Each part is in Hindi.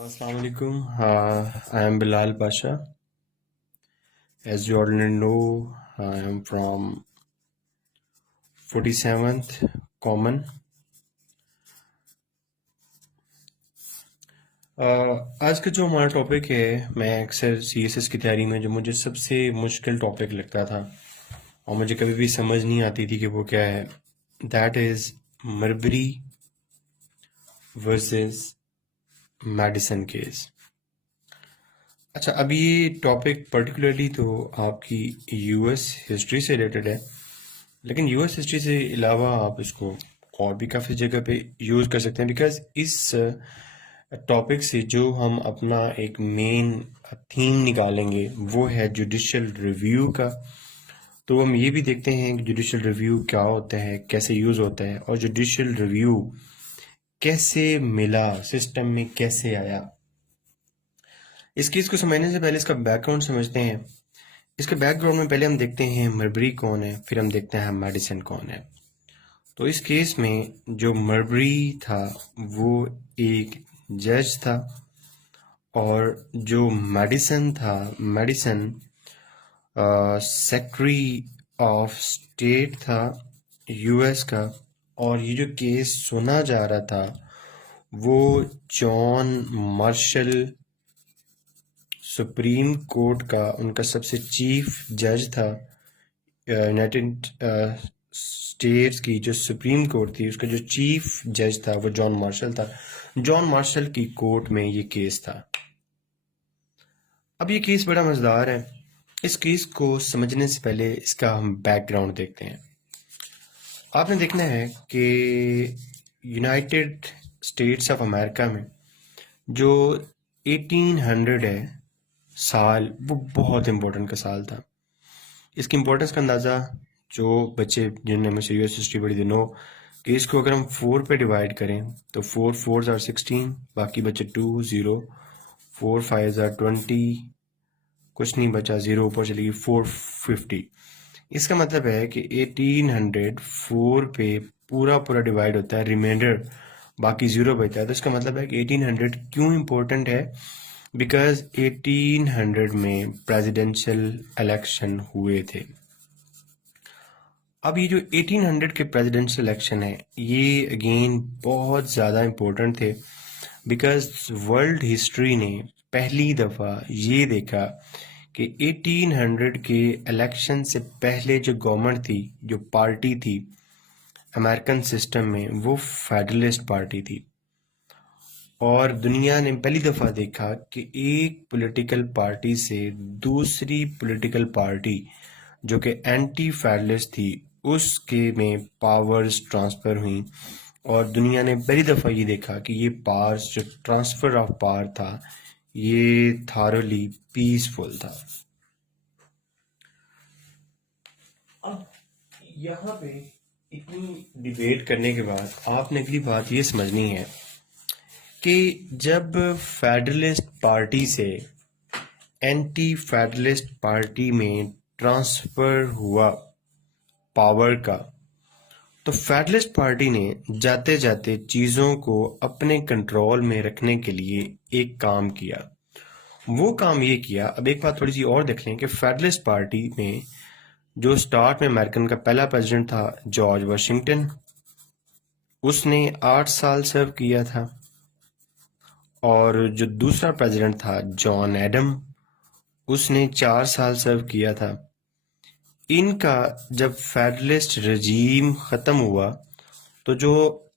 Assalamu alaikum. I am Bilal Pasha. As you already know, I am from 47th Common. आज का जो हमारा टॉपिक है, मैं अक्सर सीएसएस की तैयारी में जो मुझे सबसे मुश्किल टॉपिक लगता था और मुझे कभी भी समझ नहीं आती थी कि वो क्या है, that is Marbury versus Madison case. अच्छा, अब ये टॉपिक पर्टिकुलरली तो आपकी यूएस हिस्ट्री से रिलेटेड है, लेकिन यूएस हिस्ट्री से अलावा आप इसको और भी काफ़ी जगह पे यूज़ कर सकते हैं, बिकॉज इस टॉपिक से जो हम अपना एक मेन थीम निकालेंगे वो है जुडिशल रिव्यू का। तो हम ये भी देखते हैं कि जुडिशल रिव्यू क्या होता है, कैसे यूज़ होता है, और जुडिशल रिव्यू कैसे मिला, सिस्टम में कैसे आया। इस केस को समझने से पहले इसका बैकग्राउंड समझते हैं। इसके बैकग्राउंड में पहले हम देखते हैं मरबरी कौन है, फिर हम देखते हैं मेडिसन कौन है। तो इस केस में जो मरबरी था वो एक जज था, और जो मेडिसन सेक्रेटरी ऑफ स्टेट था यूएस का। और ये जो केस सुना जा रहा था वो जॉन मार्शल, सुप्रीम कोर्ट का उनका सबसे चीफ जज था। यूनाइटेड स्टेट्स की जो सुप्रीम कोर्ट थी उसका जो चीफ जज था वो जॉन मार्शल था। जॉन मार्शल की कोर्ट में ये केस था। अब ये केस बड़ा मज़ेदार है। इस केस को समझने से पहले इसका हम बैकग्राउंड देखते हैं। आपने देखना है कि यूनाइटेड स्टेट्स ऑफ अमेरिका में जो 1800 है साल, वो बहुत इम्पोर्टेंट का साल था। इसकी इम्पोर्टेंस का अंदाज़ा जो बच्चे जिन्होंने मुझसे यूएस हिस्ट्री पढ़ी थी नो कि इसको अगर हम 4 पे डिवाइड करें तो 4 4s are 16, बाकी बचे 2 0, 4 5s are 20, कुछ नहीं बचा, 0 ऊपर चली गई, 450। इसका मतलब है कि 1800 4 पे पूरा पूरा डिवाइड होता है, रिमाइंडर बाकी 0 बचता है। तो इसका मतलब है कि 1800 क्यों इम्पोर्टेंट है, बिकॉज 1800 में प्रेसिडेंशियल इलेक्शन हुए थे। अब ये जो 1800 के प्रेसिडेंशियल इलेक्शन है ये अगेन बहुत ज़्यादा इम्पोर्टेंट थे, बिकॉज वर्ल्ड हिस्ट्री ने पहली दफ़ा ये देखा कि 1800 के इलेक्शन से पहले जो गवर्नमेंट थी, जो पार्टी थी अमेरिकन सिस्टम में, वो फेडरलिस्ट पार्टी थी। और दुनिया ने पहली दफ़ा देखा कि एक पॉलिटिकल पार्टी से दूसरी पॉलिटिकल पार्टी जो कि एंटी फेडरलिस्ट थी उसके में पावर्स ट्रांसफ़र हुई। और दुनिया ने पहली दफ़ा ये देखा कि ये पावर्स, जो ट्रांसफ़र ऑफ पावर था, ये थारोली पीसफुल था। अब यहाँ पे इतनी डिबेट करने के बाद आपने अगली बात ये समझनी है कि जब फेडरलिस्ट पार्टी से एंटी फेडरलिस्ट पार्टी में ट्रांसफ़र हुआ पावर का, तो फेडरलिस्ट पार्टी ने जाते जाते चीज़ों को अपने कंट्रोल में रखने के लिए एक काम किया। वो काम ये किया, अब एक बात थोड़ी सी और देख लें कि फेडरलिस्ट पार्टी में जो स्टार्ट में अमेरिकन का पहला प्रेसिडेंट था जॉर्ज वाशिंगटन, उसने 8 साल सर्व किया था। और जो दूसरा प्रेसिडेंट था जॉन एडम, उसने 4 साल सर्व किया था। इनका जब फेडरलिस्ट रजीम ख़त्म हुआ तो जो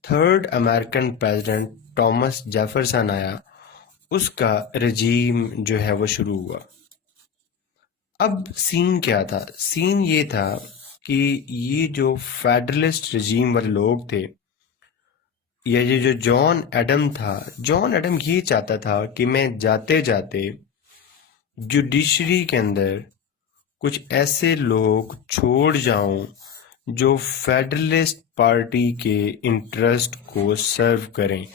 third American president Thomas Jefferson आया, उसका रजीम जो है वो शुरू हुआ। अब सीन क्या था? सीन ये था कि ये जो फेडरलिस्ट रजीम वाले लोग थे, या ये जो जॉन एडम था, जॉन एडम ये चाहता था कि मैं जाते जाते जुडिशरी के अंदर कुछ ऐसे लोग छोड़ जाऊं जो फेडरलिस्ट पार्टी के इंटरेस्ट को सर्व करें,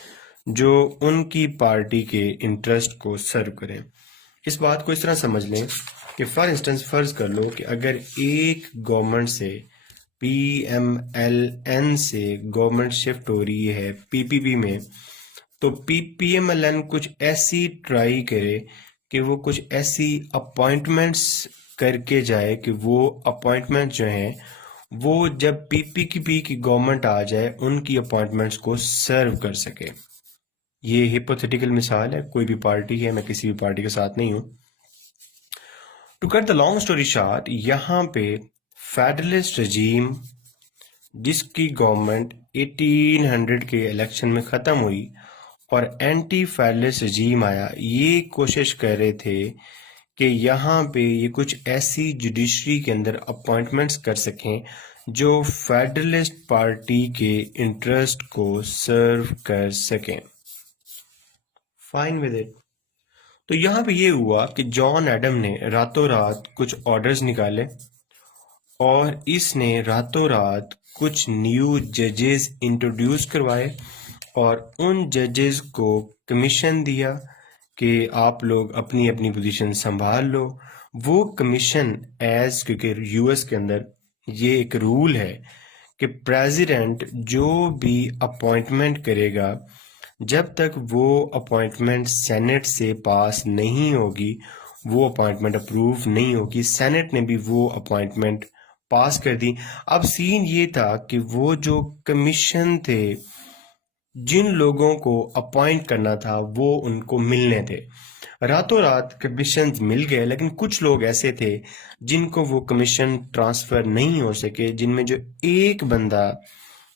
जो उनकी पार्टी के इंटरेस्ट को सर्व करें। इस बात को इस तरह समझ लें कि फॉर इंस्टेंस फ़र्ज़ कर लो कि अगर एक गवर्नमेंट से PMLN से गवर्नमेंट शिफ्ट हो रही है PPP में, तो पीएमएलएन कुछ ऐसी ट्राई करे कि वो कुछ ऐसी अपॉइंटमेंट्स करके जाए कि वो अपॉइंटमेंट जो हैं वो जब पीपीपी की गवर्नमेंट आ जाए उनकी अपॉइंटमेंट्स को सर्व कर सके। ये हिपोथेटिकल मिसाल है, कोई भी पार्टी है, मैं किसी भी पार्टी के साथ नहीं हूं। To cut the long story short, यहाँ पे फेडरलिस्ट रजीम जिसकी गवर्नमेंट 1800 के इलेक्शन में ख़त्म हुई और एंटी फेडरलिस्ट रजीम आया, ये कोशिश कर रहे थे कि यहाँ पे ये कुछ ऐसी जुडिशरी के अंदर अपॉइंटमेंट्स कर सकें जो फेडरलिस्ट पार्टी के इंटरेस्ट को सर्व कर सकें। Fine with it. तो यहाँ पे ये हुआ कि जॉन एडम ने रातों रात कुछ ऑर्डर्स निकाले और इसने रातों रात कुछ न्यू जजेस इंट्रोड्यूस करवाए और उन जजेस को कमीशन दिया कि आप लोग अपनी अपनी पोजीशन संभाल लो। वो कमीशन क्योंकि यूएस के अंदर ये एक रूल है कि प्रेसिडेंट जो भी अपॉइंटमेंट करेगा, जब तक वो अपॉइंटमेंट सेनेट से पास नहीं होगी वो अपॉइंटमेंट अप्रूव नहीं होगी। सेनेट ने भी वो अपॉइंटमेंट पास कर दी। अब सीन ये था कि वो जो कमीशन थे, जिन लोगों को अपॉइंट करना था वो उनको मिलने थे। रातों रात कमीशन मिल गए, लेकिन कुछ लोग ऐसे थे जिनको वो कमीशन ट्रांसफर नहीं हो सके, जिनमें जो एक बंदा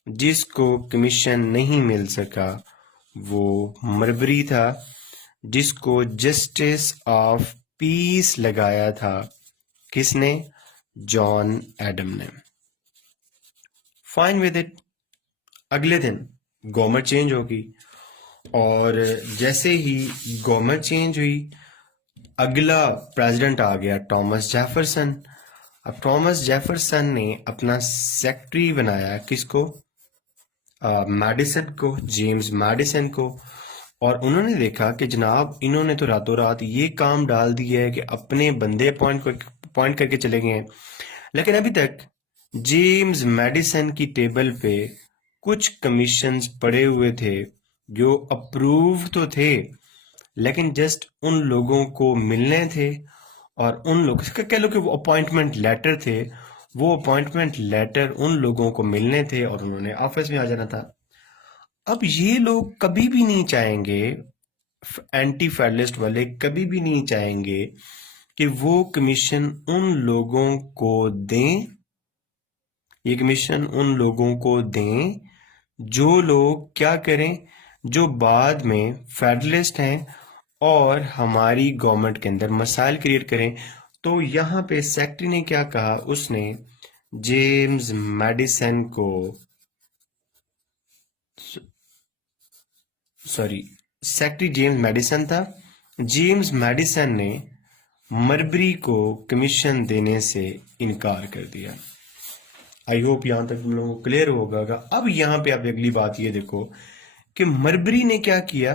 जिसको कमीशन नहीं मिल सका वो मरबरी था, जिसको जस्टिस ऑफ पीस लगाया था। किसने? जॉन एडम ने। Fine with it. अगले दिन गवर्नमेंट चेंज होगी और जैसे ही गवर्नमेंट चेंज हुई अगला प्रेसिडेंट आ गया थॉमस जेफरसन। अब थॉमस जेफरसन ने अपना सेक्रेटरी बनाया किसको? मैडिसन को, जेम्स मैडिसन को। और उन्होंने देखा कि जनाब इन्होंने तो रातों रात ये काम डाल दिया है कि अपने बंदे अपॉइंट करके चले गए हैं, लेकिन अभी तक जेम्स मैडिसन की टेबल पे कुछ कमीशंस पड़े हुए थे जो अप्रूव तो थे, लेकिन जस्ट उन लोगों को मिलने थे और उन लोग कह लो कि वो अपॉइंटमेंट लेटर थे, वो अपॉइंटमेंट लेटर उन लोगों को मिलने थे और उन्होंने ऑफिस में आ जाना था। अब ये लोग कभी भी नहीं चाहेंगे, एंटी फेडरलिस्ट वाले कभी भी नहीं चाहेंगे कि वो कमीशन उन लोगों को दें, ये कमीशन उन लोगों को दें जो लोग क्या करें, जो बाद में फेडरलिस्ट हैं और हमारी गवर्नमेंट के अंदर मसाइल क्रिएट करें। तो यहाँ पे सेक्रेटरी ने क्या कहा? उसने जेम्स मैडिसन को, सेक्रेटरी जेम्स मैडिसन था। जेम्स मैडिसन ने मरबरी को कमीशन देने से इनकार कर दिया। आई होप यहां तक तुम लोगों को क्लियर होगा। अब यहां पे आप अगली बात ये देखो कि मरबरी ने क्या किया?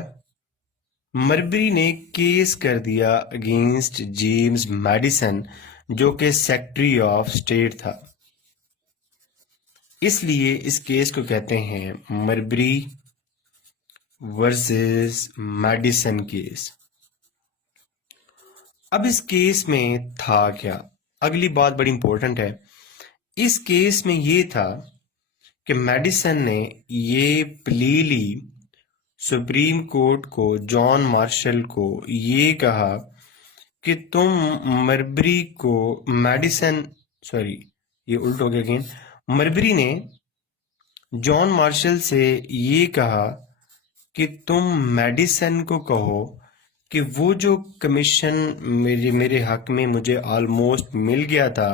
मरबरी ने केस कर दिया अगेंस्ट जेम्स मैडिसन जो कि सेक्रेटरी ऑफ स्टेट था। इसलिए इस केस को कहते हैं मरबरी वर्सेस मैडिसन केस। अब इस केस में था क्या? अगली बात बड़ी इंपॉर्टेंट है। इस केस में ये था कि मैडिसन ने ये प्ली ली सुप्रीम कोर्ट को, जॉन मार्शल को, ये कहा कि तुम मरबरी को, ये उल्ट हो गया अगेन। मरबरी ने जॉन मार्शल से ये कहा कि तुम मैडिसन को कहो कि वो जो कमीशन मेरे हक में मुझे ऑलमोस्ट मिल गया था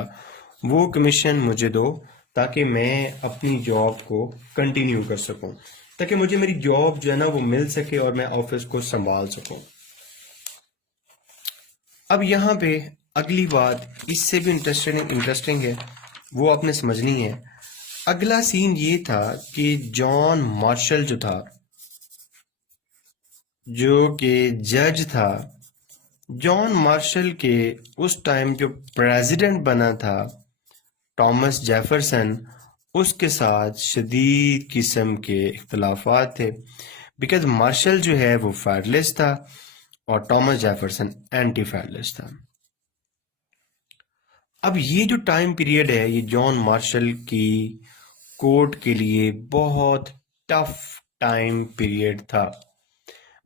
वो कमीशन मुझे दो, ताकि मैं अपनी जॉब को कंटिन्यू कर सकूं, ताकि मुझे मेरी जॉब जो है ना वो मिल सके और मैं ऑफिस को संभाल सकूं। अब यहाँ पे अगली बात इससे भी इंटरेस्टिंग है, वो आपने समझनी है। अगला सीन ये था कि जॉन मार्शल जो था, जो कि जज था, जॉन मार्शल के उस टाइम जो प्रेसिडेंट बना था थॉमस जेफरसन, उसके साथ शदीद किस्म के इख्तलाफात थे। बिकॉज मार्शल जो है वो फेडरलिस्ट था और थॉमस जेफरसन एंटी फेडरलिस्ट था। अब ये जो टाइम पीरियड है ये जॉन मार्शल की कोर्ट के लिए बहुत टफ टाइम पीरियड था।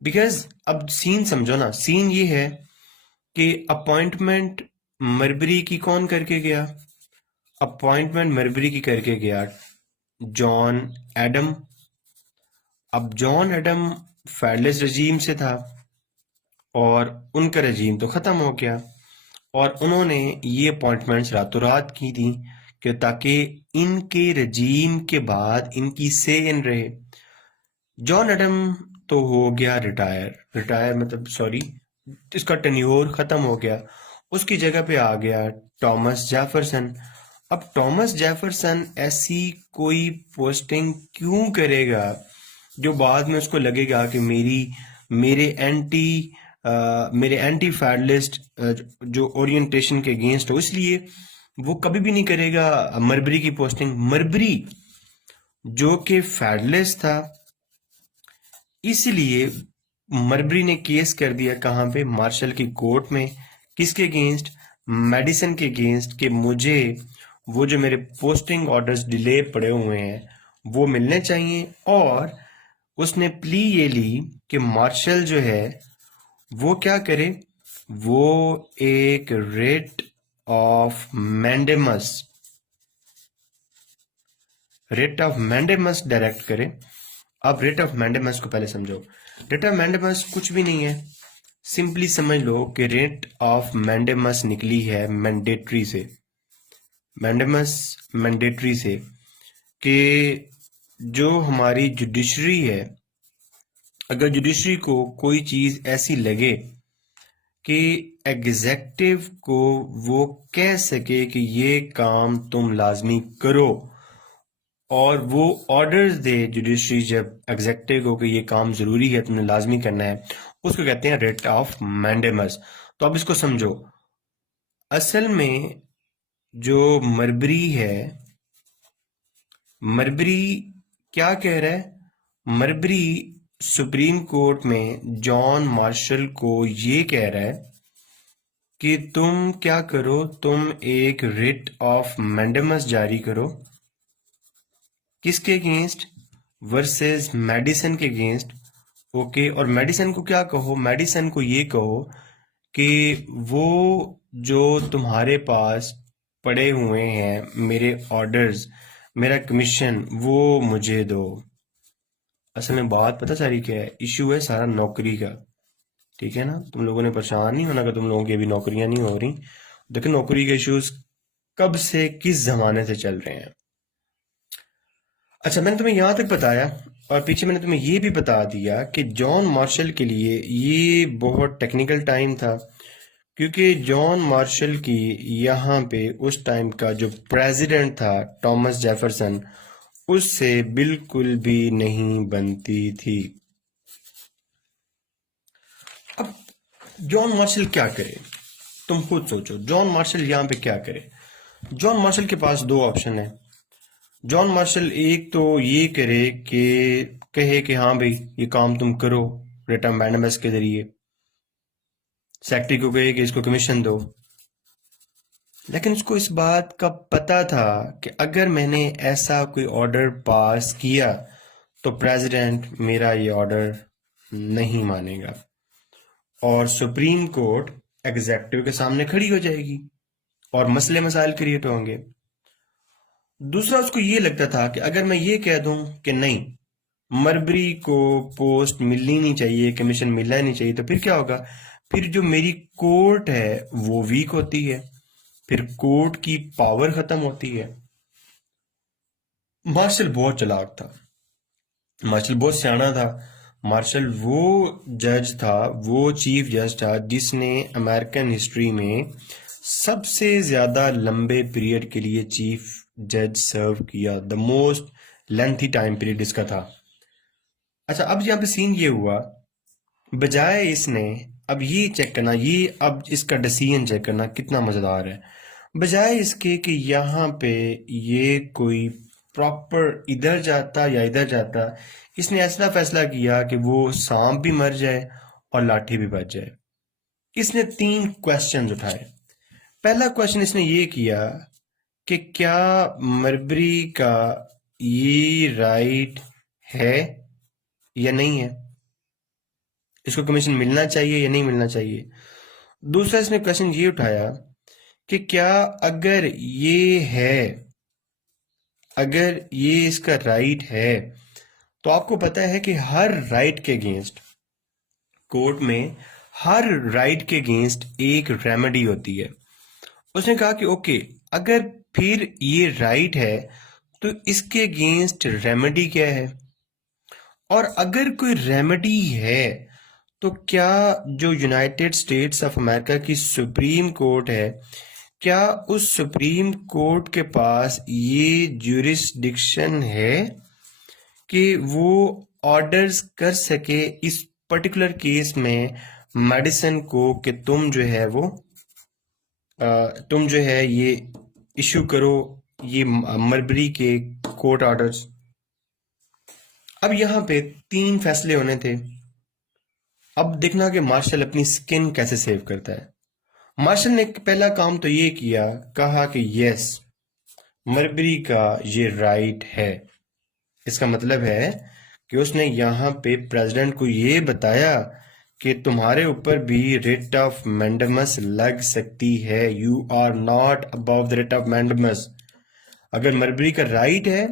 बिकॉज अब सीन समझो ना, सीन ये है कि अपॉइंटमेंट मरबरी की कौन करके गया? अपॉइंटमेंट मरबरी की करके गया जॉन एडम। अब जॉन एडम फेडरलिस्ट रजीम से था और उनका रजीम तो ख़त्म हो गया और उन्होंने ये अपॉइंटमेंट्स रातों रात की थी कि ताकि इनके रजीम के बाद इनकी से इन रहे। जॉन एडम तो हो गया रिटायर मतलब सॉरी, इसका टेन्योर ख़त्म हो गया। उसकी जगह पे आ गया थॉमस जेफरसन। अब थॉमस जेफरसन ऐसी कोई पोस्टिंग क्यों करेगा जो बाद में उसको लगेगा कि मेरे एंटी फेडरलिस्ट जो ओरिएंटेशन के अगेंस्ट हो, इसलिए वो कभी भी नहीं करेगा मरबरी की पोस्टिंग। मरबरी जो कि फेडरलिस्ट था, इसलिए मरबरी ने केस कर दिया कहाँ पे? मार्शल की कोर्ट में। किसके अगेंस्ट? मेडिसन के अगेंस्ट, कि मुझे वो जो मेरे पोस्टिंग ऑर्डर्स डिले पड़े हुए हैं वो मिलने चाहिए। और उसने प्ली ये ली कि मार्शल जो है वो क्या करे, वो एक रिट ऑफ मैंडेमस डायरेक्ट करे। अब रिट ऑफ मैंडेमस को पहले समझो। रिट ऑफ मैंडेमस कुछ भी नहीं है, सिंपली समझ लो कि रिट ऑफ मैंडेमस निकली है मैंडेटरी से। मैंडेमस मैंडेटरी से कि जो हमारी जुडिशरी है, अगर जुडिशरी को कोई चीज ऐसी लगे कि एग्जेक्टिव को वो कह सके कि ये काम तुम लाजमी करो और वो ऑर्डर्स दे जुडिशरी जब एग्जेक्टिव को कि ये काम जरूरी है, तुमने लाजमी करना है, उसको कहते हैं रिट ऑफ मैंडेमस। तो अब इसको समझो। असल में जो मरबरी है, मरबरी क्या कह रहा है? मरबरी सुप्रीम कोर्ट में जॉन मार्शल को ये कह रहा है कि तुम क्या करो, तुम एक रिट ऑफ मैंडेमस जारी करो। किसके अगेंस्ट? वर्सेस मेडिसन के अगेंस्ट। ओके, और मेडिसन को क्या कहो? मेडिसन को ये कहो कि वो जो तुम्हारे पास पड़े हुए हैं मेरे ऑर्डर्स, मेरा कमीशन, वो मुझे दो। असल में बात पता सारी क्या है? इशू है सारा नौकरी का। ठीक है ना, तुम लोगों ने परेशान नहीं होना कि तुम लोगों की अभी नौकरियां नहीं हो रही। देखो नौकरी के इश्यूज कब से किस जमाने से चल रहे हैं। अच्छा, मैंने तुम्हें यहां तक बताया और पीछे मैंने तुम्हें ये भी बता दिया कि जॉन मार्शल के लिए ये बहुत टेक्निकल टाइम था, क्योंकि जॉन मार्शल की यहाँ पे उस टाइम का जो प्रेसिडेंट था थॉमस जेफरसन, उससे बिल्कुल भी नहीं बनती थी। अब जॉन मार्शल क्या करे, तुम खुद सोचो। जॉन मार्शल यहाँ पे क्या करे? जॉन मार्शल के पास दो ऑप्शन है। जॉन मार्शल एक तो ये करे कि कहे कि हाँ भाई ये काम तुम करो रिट ऑफ मैंडेमस के जरिए, सेक्रेटरी को कहे कि इसको कमीशन दो। लेकिन उसको इस बात का पता था कि अगर मैंने ऐसा कोई ऑर्डर पास किया तो प्रेसिडेंट मेरा ये ऑर्डर नहीं मानेगा और सुप्रीम कोर्ट एग्जेक्टिव के सामने खड़ी हो जाएगी और मसले मसाइल क्रिएट होंगे। दूसरा, उसको ये लगता था कि अगर मैं ये कह दूं कि नहीं, मरबरी को पोस्ट मिलनी नहीं चाहिए, कमीशन मिलना नहीं चाहिए, तो फिर क्या होगा? फिर जो मेरी कोर्ट है वो वीक होती है, फिर कोर्ट की पावर खत्म होती है। मार्शल बहुत चालाक था, मार्शल बहुत सियाना था। मार्शल वो जज था, वो चीफ जज था जिसने अमेरिकन हिस्ट्री में सबसे ज्यादा लंबे पीरियड के लिए चीफ जज सर्व किया। The most lengthy time period इसका था। अच्छा, अब यहाँ पे सीन ये हुआ, बजाय इसने अब ये चेक करना, ये अब इसका डिसीजन चेक करना कितना मजेदार है, बजाय इसके कि यहाँ पे ये कोई प्रॉपर इधर जाता या इधर जाता, इसने ऐसा फैसला किया कि वो सांप भी मर जाए और लाठी भी बच जाए। इसने 3 क्वेश्चन उठाए। पहला क्वेश्चन इसने ये किया कि क्या मरबरी का ये राइट है या नहीं है, इसको कमीशन मिलना चाहिए या नहीं मिलना चाहिए। दूसरा इसने क्वेश्चन ये उठाया कि क्या अगर ये है, अगर ये इसका राइट है, तो आपको पता है कि हर राइट के अगेंस्ट कोर्ट में, हर राइट के अगेंस्ट एक रेमेडी होती है। उसने कहा कि ओके, अगर फिर ये राइट है तो इसके अगेंस्ट रेमेडी क्या है, और अगर कोई रेमेडी है तो क्या जो यूनाइटेड स्टेट्स ऑफ अमेरिका की सुप्रीम कोर्ट है, क्या उस सुप्रीम कोर्ट के पास ये ज्यूरिसडिक्शन है कि वो ऑर्डर्स कर सके इस पर्टिकुलर केस में मेडिसिन को कि तुम जो है वो तुम जो है ये इशू करो ये मरबरी के कोर्ट ऑर्डर्स। अब यहाँ पे 3 फैसले होने थे। अब देखना कि मार्शल अपनी स्किन कैसे सेव करता है। मार्शल ने पहला काम तो ये किया, कहा कि यस, मरबरी का ये राइट है। इसका मतलब है कि उसने यहाँ पे प्रेसिडेंट को ये बताया कि तुम्हारे ऊपर भी रिट ऑफ मैंडेमस लग सकती है, you are not above the writ of mandamus. अगर मरबरी का राइट है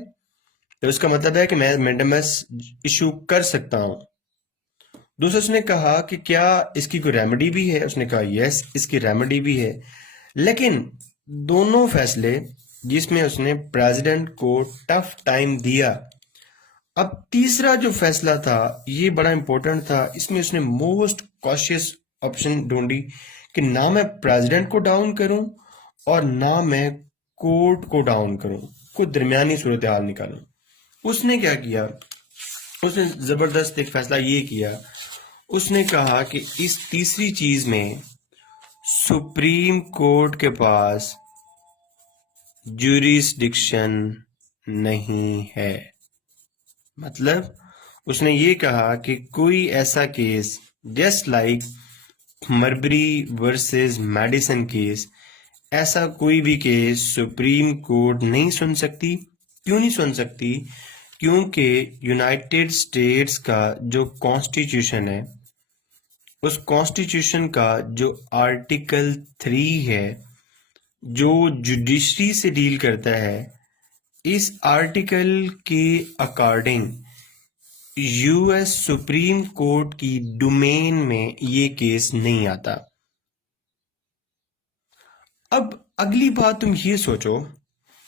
तो उसका मतलब है कि मैं मैंडेमस इशू कर सकता हूं। दूसरा उसने कहा कि क्या इसकी कोई रेमेडी भी है, उसने कहा यस, इसकी रेमेडी भी है। लेकिन दोनों फैसले जिसमें उसने प्रेसिडेंट को टफ टाइम दिया। अब तीसरा जो फैसला था ये बड़ा इंपॉर्टेंट था। इसमें उसने मोस्ट कॉशियस ऑप्शन ढूंढी कि ना मैं प्रेसिडेंट को डाउन करूं और ना मैं कोर्ट को डाउन करूं, कोई दरमियानी सूरत हाल निकालूं। उसने क्या किया, उसने जबरदस्त एक फैसला ये किया, उसने कहा कि इस तीसरी चीज में सुप्रीम कोर्ट के पास ज्यूरिसडिक्शन नहीं है। मतलब उसने ये कहा कि कोई ऐसा case just like Marbury versus Madison case, ऐसा कोई भी केस सुप्रीम कोर्ट नहीं सुन सकती। क्यों नहीं सुन सकती? क्योंकि यूनाइटेड स्टेट्स का जो कॉन्स्टिट्यूशन है, उस कॉन्स्टिट्यूशन का जो आर्टिकल 3 है, जो जुडिशरी से डील करता है, इस आर्टिकल के अकॉर्डिंग यूएस सुप्रीम कोर्ट की डोमेन में ये केस नहीं आता। अब अगली बात तुम ये सोचो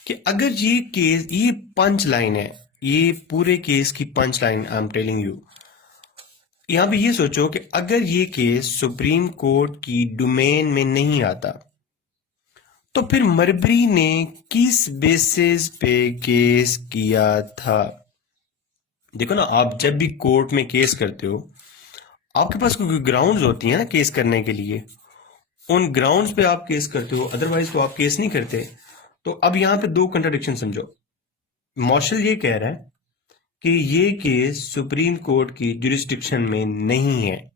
कि अगर ये केस, ये पंच लाइन है, ये पूरे केस की punch line I am telling you, यहां पे ये सोचो कि अगर ये केस सुप्रीम कोर्ट की डोमेन में नहीं आता तो फिर मरबरी ने किस बेसिस पे केस किया था। देखो ना, आप जब भी कोर्ट में केस करते हो आपके पास कोई ग्राउंड्स होती है ना केस करने के लिए, उन ग्राउंड्स पे आप केस करते हो, अदरवाइज तो आप केस नहीं करते। तो अब यहाँ पे 2 कंट्राडिक्शन समझो। मार्शल ये कह रहा है कि ये केस सुप्रीम कोर्ट की जुरिस्डिक्शन में नहीं है,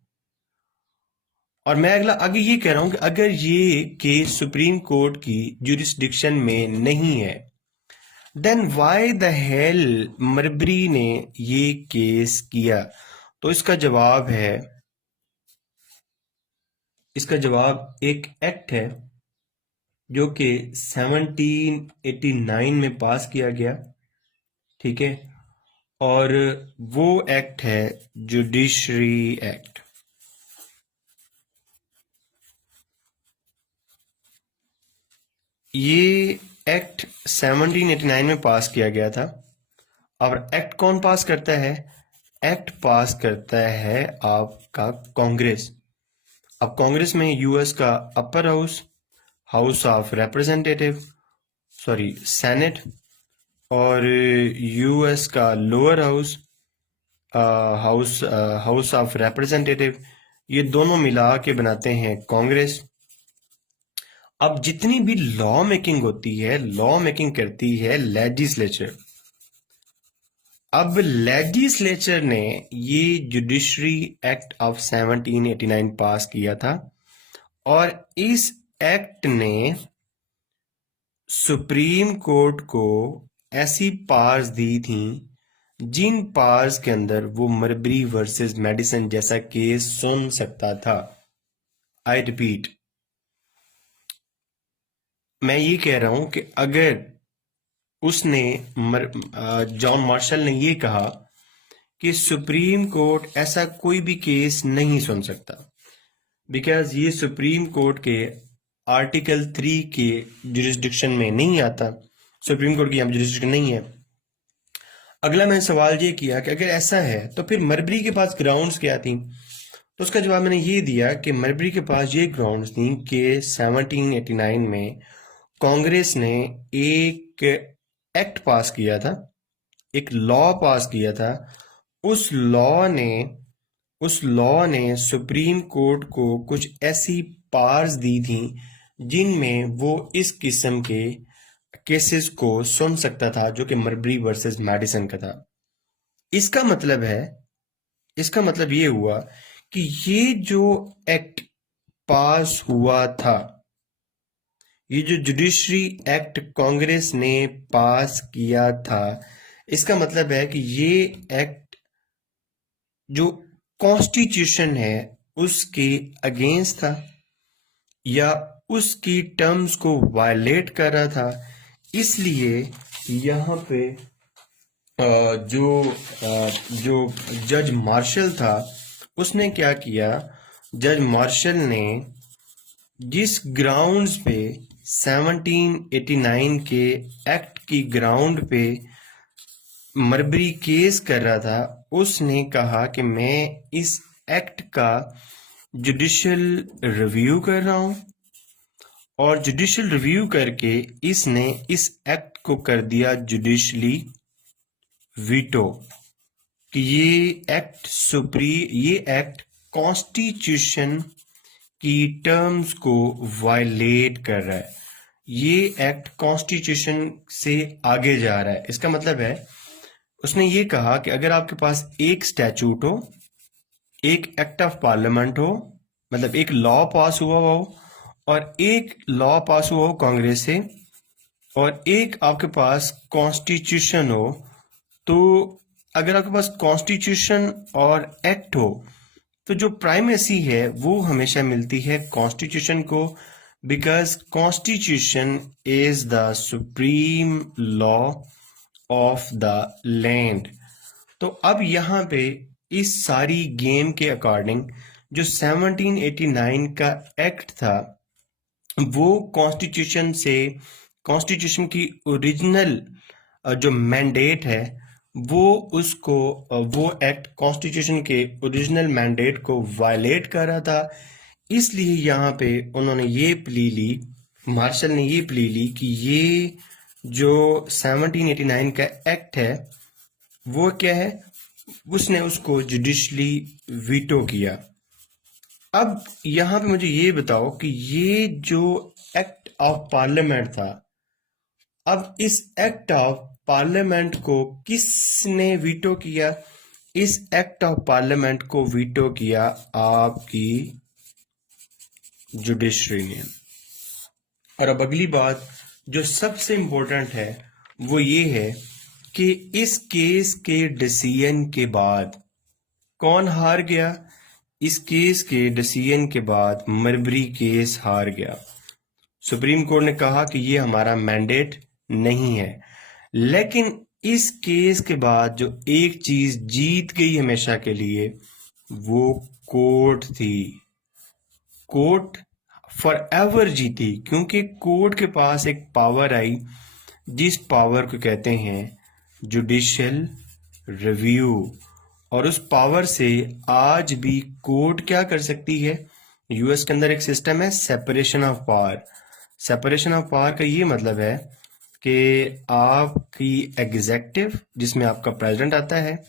और मैं अगला आगे ये कह रहा हूं कि अगर ये केस सुप्रीम कोर्ट की जुरिस्डिक्शन में नहीं है, देन व्हाई द हेल मरबरी ने ये केस किया। तो इसका जवाब है, इसका जवाब एक एक्ट है जो कि 1789 में पास किया गया, ठीक है, और वो एक्ट है जुडिशरी एक्ट। ये एक्ट 1789 में पास किया गया था। और एक्ट कौन पास करता है? एक्ट पास करता है आपका कांग्रेस। अब कांग्रेस में यूएस का upper house, house of representative, sorry senate, और यूएस का lower house, house of representative, ये दोनों मिला के बनाते हैं कांग्रेस। अब जितनी भी लॉ मेकिंग होती है, लॉ मेकिंग करती है लेजिस्लेचर। अब लेजिस्लेचर ने ये जुडिशरी एक्ट ऑफ 1789 पास किया था और इस एक्ट ने सुप्रीम कोर्ट को ऐसी पावर्स दी थी जिन पावर्स के अंदर वो मरबरी वर्सेस मेडिसन जैसा केस सुन सकता था। आई रिपीट, मैं ये कह रहा हूं कि अगर उसने जॉन मार्शल ने ये कहा कि सुप्रीम कोर्ट ऐसा कोई भी केस नहीं सुन सकता बिकॉज ये सुप्रीम कोर्ट के आर्टिकल 3 के जुरिस्डिक्शन में नहीं आता, सुप्रीम कोर्ट की यहाँ जुरिस्डिक्शन नहीं है। अगला मैंने सवाल ये किया कि अगर ऐसा है तो फिर मरबरी के पास ग्राउंड्स क्या थी, तो उसका जवाब मैंने ये दिया कि मरबरी के पास ये ग्राउंड्स थी कि 1789 में कांग्रेस ने एक एक्ट पास किया था, एक लॉ पास किया था। उस लॉ ने सुप्रीम कोर्ट को कुछ ऐसी पावर्स दी थी जिनमें वो इस किस्म के केसेस को सुन सकता था जो कि मरबरी वर्सेस मैडिसन का था। इसका मतलब ये हुआ कि ये जो एक्ट पास हुआ था, ये जो जुडिशरी एक्ट कांग्रेस ने पास किया था, इसका मतलब है कि ये एक्ट जो कॉन्स्टिट्यूशन है उसके अगेंस्ट था या उसकी टर्म्स को वायलेट कर रहा था। इसलिए यहाँ पे जो जज मार्शल था उसने क्या किया, जज मार्शल ने जिस ग्राउंड्स पे 1789 के एक्ट की ग्राउंड पे मरबरी केस कर रहा था, उसने कहा कि मैं इस एक्ट का जुडिशियल रिव्यू कर रहा हूं और जुडिशियल रिव्यू करके इसने इस एक्ट को कर दिया जुडिशली वीटो कि ये एक्ट कॉन्स्टिट्यूशन की टर्म्स को वायलेट कर रहा है, ये एक्ट कॉन्स्टिट्यूशन से आगे जा रहा है। इसका मतलब है उसने ये कहा कि अगर आपके पास एक स्टैचूट हो, एक एक्ट ऑफ पार्लियामेंट हो, मतलब एक लॉ पास हुआ हो और एक लॉ पास हुआ हो कांग्रेस से और एक आपके पास कॉन्स्टिट्यूशन हो, तो अगर आपके पास कॉन्स्टिट्यूशन और एक्ट हो तो जो प्राइमेसी है वो हमेशा मिलती है कॉन्स्टिट्यूशन को, because constitution is the supreme law of the land. तो अब यहाँ पे इस सारी गेम के अकॉर्डिंग जो 1789 का एक्ट था वो कॉन्स्टिट्यूशन की ओरिजिनल जो मैंडेट है वो एक्ट कॉन्स्टिट्यूशन के ओरिजिनल मैंडेट को वायलेट कर रहा था। इसलिए यहाँ पे उन्होंने ये प्ली ली, मार्शल ने ये प्ली ली कि ये जो 1789 का एक्ट है वो क्या है, उसने उसको जुडिशली वीटो किया। अब यहाँ पे मुझे ये बताओ कि ये जो एक्ट ऑफ पार्लियामेंट था, अब इस एक्ट ऑफ पार्लियामेंट को किसने वीटो किया? इस एक्ट ऑफ पार्लियामेंट को वीटो किया आपकी जुडिशरी ने। और अब अगली बात जो सबसे इंपॉर्टेंट है वो ये है कि इस केस के डिसीजन के बाद कौन हार गया? इस केस के डिसीजन के बाद मरबरी केस हार गया। सुप्रीम कोर्ट ने कहा कि ये हमारा मैंडेट नहीं है, लेकिन इस केस के बाद जो एक चीज जीत गई हमेशा के लिए वो कोर्ट थी। कोर्ट फॉर एवर जीती क्योंकि कोर्ट के पास एक पावर आई जिस पावर को कहते हैं जुडिशियल रिव्यू, और उस पावर से आज भी कोर्ट क्या कर सकती है? यूएस के अंदर एक सिस्टम है separation of power. Separation of power का ये मतलब है कि आपकी एग्जेक्टिव जिसमें आपका प्रेसिडेंट आता है,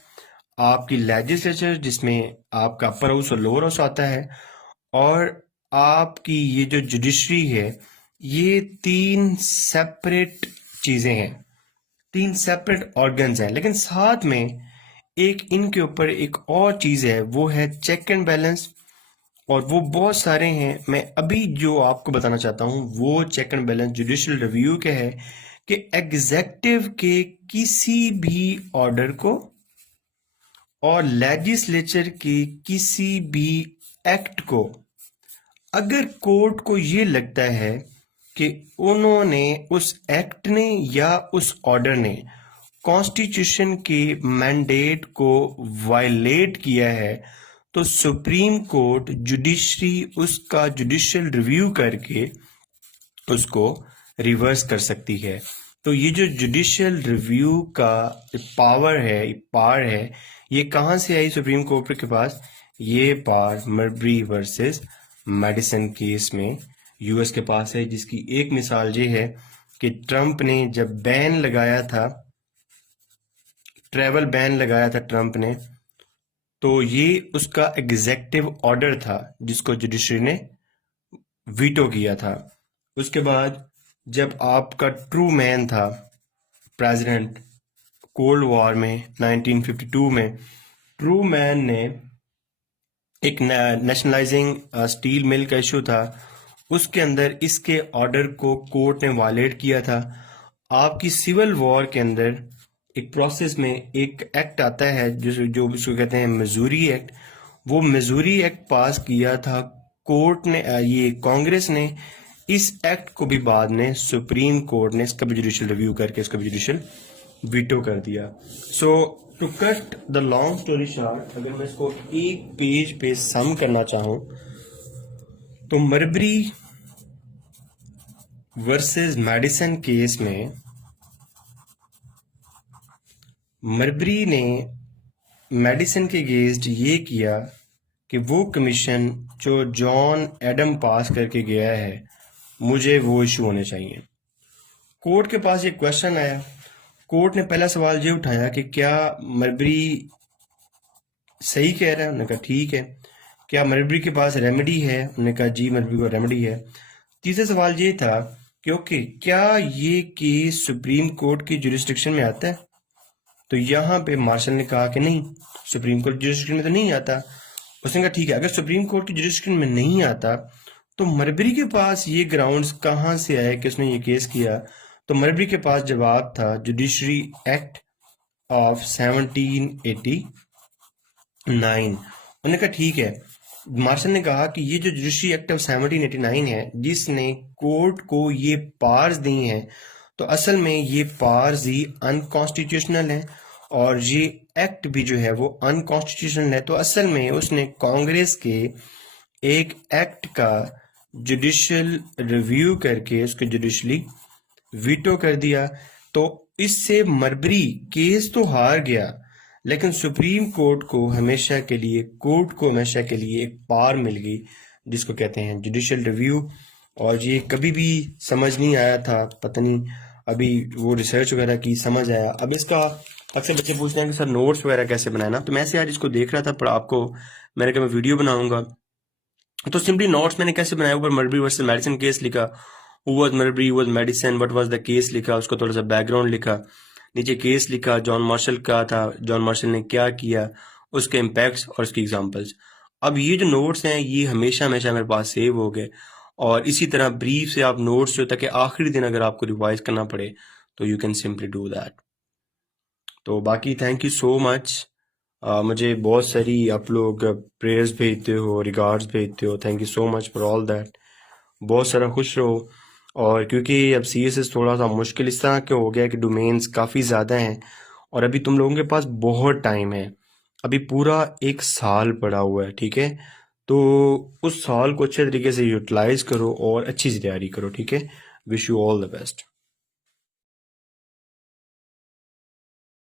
आपकी लेजिस्लेचर जिसमें आपका अपर हाउस और लोअर हाउस आता है, और आपकी ये जो जुडिशरी है, ये तीन सेपरेट चीजें हैं। 3 सेपरेट ऑर्गन्स हैं, लेकिन साथ में एक इनके ऊपर एक और चीज है, वो है चेक एंड बैलेंस। और वो बहुत सारे हैं। मैं अभी जो आपको बताना चाहता हूं वो check and balance judicial review के है कि एग्जेक्टिव के किसी भी ऑर्डर को और लेजिस्लेचर के किसी भी एक्ट को अगर कोर्ट को ये लगता है कि उन्होंने उस एक्ट ने या उस ऑर्डर ने कॉन्स्टिट्यूशन के मैंडेट को वायलेट किया है, तो सुप्रीम कोर्ट जुडिशरी उसका जुडिशियल रिव्यू करके उसको रिवर्स कर सकती है। तो ये जो जुडिशियल रिव्यू का पावर है, ये कहाँ से आई सुप्रीम कोर्ट के पास? ये पावर मर्बरी वर्सेस मेडिसन केस में यूएस के पास है, जिसकी एक मिसाल ये है कि ट्रंप ने जब बैन लगाया था, ट्रैवल बैन लगाया था ट्रंप ने, तो ये उसका एग्जेक्टिव ऑर्डर था जिसको जुडिशरी ने वीटो किया था। उसके बाद जब आपका ट्रू मैन था प्रेसिडेंट कोल्ड वॉर में 1952 में, ट्रू मैन ने एक नेशनलाइजिंग स्टील मिल का इशू था, उसके अंदर इसके ऑर्डर को कोर्ट ने वायलेट किया था। आपकी सिविल वॉर के अंदर एक प्रोसेस में एक एक्ट आता है जो इसको कहते हैं मिजूरी एक्ट। वो मिजूरी एक्ट पास किया था कोर्ट ने, ये कांग्रेस ने। इस एक्ट को भी बाद में सुप्रीम कोर्ट ने इसका भी जुडिशियल रिव्यू करके इसका भी जुडिशियल वीटो कर दिया। So to cut the long story short, अगर मैं इसको एक पेज पे सम करना चाहूं तो मर्बरी वर्सेस मेडिसन केस में मर्बरी ने मेडिसन के अगेंस्ट ये किया कि वो कमीशन जो जॉन एडम पास करके गया है, मुझे वो इशू होने चाहिए। कोर्ट के पास ये क्वेश्चन आया, कोर्ट ने पहला सवाल ये उठाया कि क्या मर्बरी सही कह रहा है? उन्होंने कहा ठीक है। क्या मर्बरी के पास रेमेडी है? उन्होंने कहा जी मर्बरी को रेमेडी है। तीसरा सवाल ये था कि ओके, क्या ये केस सुप्रीम कोर्ट की जुरिस्डिक्शन में आता है? तो यहाँ पे मार्शल ने कहा कि नहीं, सुप्रीम कोर्ट जुरिस्डिक्शन में तो नहीं आता। उसने कहा ठीक है, अगर सुप्रीम कोर्ट की जुरिस्डिक्शन में नहीं आता तो मर्बरी के पास ये ग्राउंड्स कहाँ से आए कि उसने ये केस किया? तो मर्बरी के पास जवाब था जुडिशरी एक्ट ऑफ 1789। उन्होंने कहा ठीक है। मार्शल ने कहा कि ये जो जुडिशरी एक्ट ऑफ 1789 है, जिसने कोर्ट को ये पावर्स दी हैं, तो असल में ये पावर्स ही अनकॉन्स्टिट्यूशनल है और ये एक्ट भी जो है वो अनकॉन्स्टिट्यूशनल है। तो असल में उसने कांग्रेस के एक एक्ट का जुडिशियल रिव्यू करके उसके जुडिशली वीटो कर दिया। तो इससे मर्बरी केस तो हार गया, लेकिन सुप्रीम कोर्ट को हमेशा के लिए एक पावर मिल गई जिसको कहते हैं जुडिशियल रिव्यू। और ये कभी भी समझ नहीं आया था, पता नहीं अभी वो रिसर्च वगैरह की समझ आया। अब इसका अक्सर बच्चे पूछते हैं कि सर नोट्स वगैरह कैसे बनाना, तो मैं ऐसे आज इसको देख रहा था, पर आपको मैंने कहा मैं वीडियो बनाऊंगा, तो सिंपली नोट्स मैंने कैसे बनाया, ऊपर मर्बरी वर्सेस मेडिसन केस लिखा, who was Marbury, who was Madison, what was the case लिखा, उसको थोड़ा सा बैकग्राउंड लिखा, नीचे केस लिखा, जॉन मार्शल का था, जॉन मार्शल ने क्या किया, उसके इम्पैक्ट्स और उसकी एग्जांपल्स। अब ये जो नोट्स हैं ये हमेशा हमेशा मेरे पास सेव हो गए, और इसी तरह ब्रीफ से आप नोट्स जो ताकि आखिरी दिन अगर आपको रिवाइज करना पड़े तो you can simply do that. तो बाकी थैंक यू सो मच। मुझे बहुत सारी आप लोग प्रेयर्स भेजते हो, रिगार्ड्स भेजते हो, thank you so much for all that. बहुत सारा खुश रहो। और क्योंकि अब CSS थोड़ा सा मुश्किल इस तरह के हो गया कि डोमेन्स काफ़ी ज़्यादा हैं और अभी तुम लोगों के पास बहुत टाइम है, अभी पूरा 1 साल पड़ा हुआ है, ठीक है? तो उस साल को अच्छे तरीके से यूटिलाइज करो और अच्छी सी तैयारी करो, ठीक है? Wish you all the best.